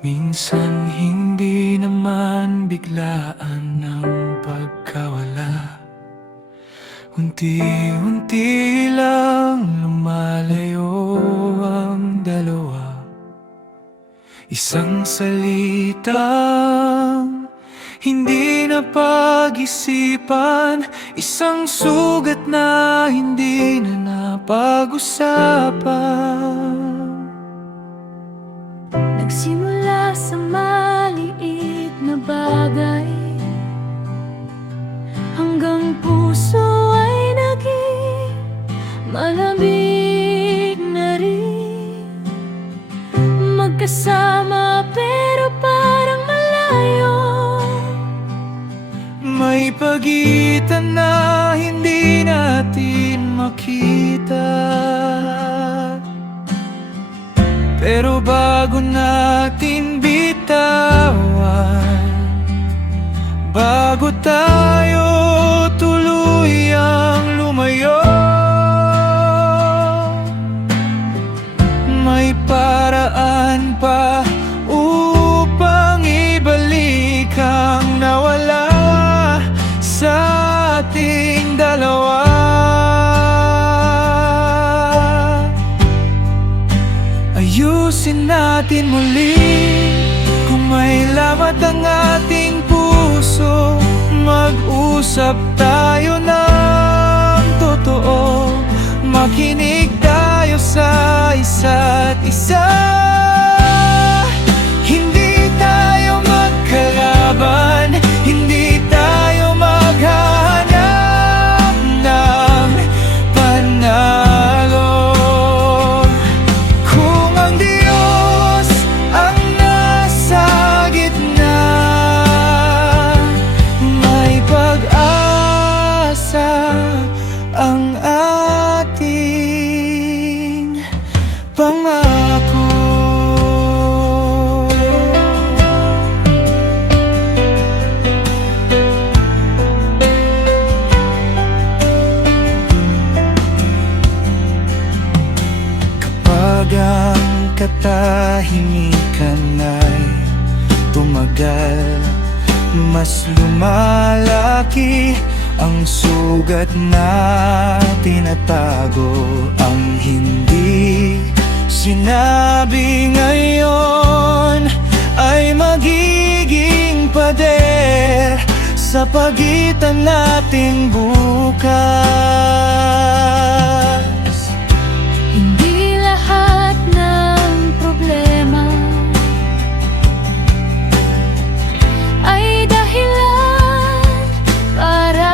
Minsan hindi naman biglaan ang pagkawala. Unti-unti lang lumalayo ang dalawa. Isang salitang hindi na pag-isipan, isang sugat na hindi na napag-usapan. Nagsimula sa maliit na bagay, hanggang puso ay naging malamig na rin. Magkasama pero parang malayo. May pagitan na hindi natin makita, pero bago natin bitawan, bago tayo tuluyang lumayo, may paraan pa upang ibalik ang nawala sa ating dalawa. Ayusin natin muli kung may lamat ang ating puso. Mag-usap tayo ng totoo, makinig tayo sa isa't isa. Hindi tayo magkalaban, hindi tayo maghahanap ng panalo. Kung ang Diyos ang nasa gitna, may pag-asa ang ating pangako. Kapag ang katahimikan ay tumagal, mas lumalaki ang sugat na tinatago. Ang hindi sinabi ngayon ay magiging pader sa pagitan natin bukas. Hindi lahat ng problema ay dahilan para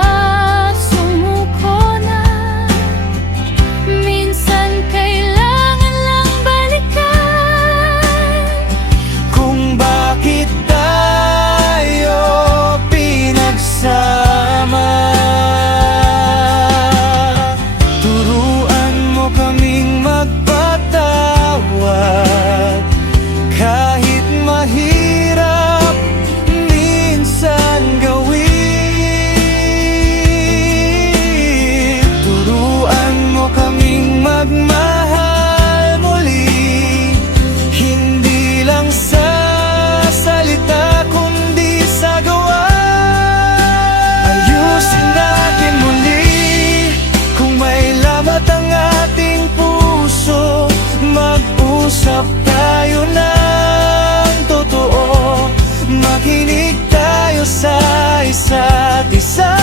sumuko na. Minsan kailangan lang balikan Kung bakit tayo pinagsama, turuan mo kaming magpatawad. Kahit mahirap minsan gawin, turuan mo kaming magmahal muli. Hindi lang sa salita kundi sa gawa. Ayusin natin muli kung may lamat ang ating puso. Mag-usap tayo ng totoo, makinig tayo sa isa't isa.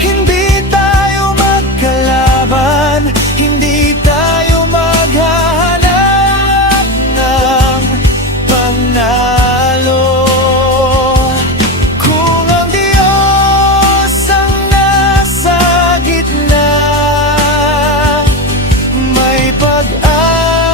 Hindi tayo magkalaban, hindi tayo maghahanap ng panalo. Kung ang Diyos ang nasa gitna, may pag-asa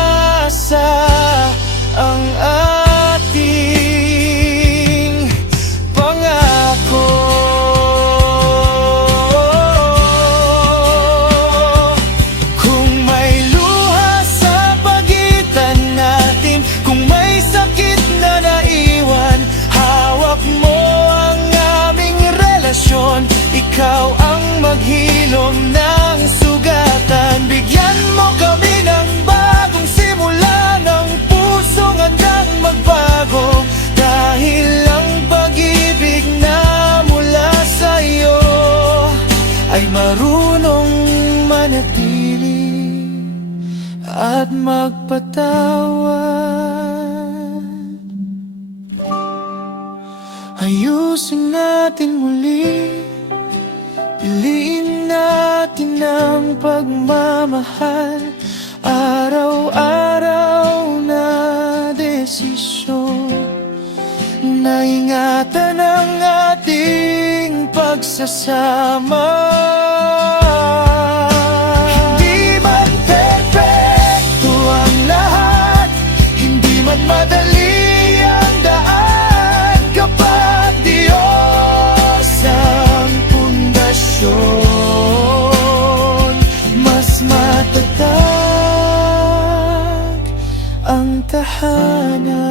at magpatawad. Ayusin natin muli, piliin natin ang pagmamahal. Araw-araw na desisyon na ingatan ang ating pagsasama. Hindi man perfecto ang lahat, hindi man madali ang daan, kapag Diyos ang pundasyon, mas matatag ang tahanan.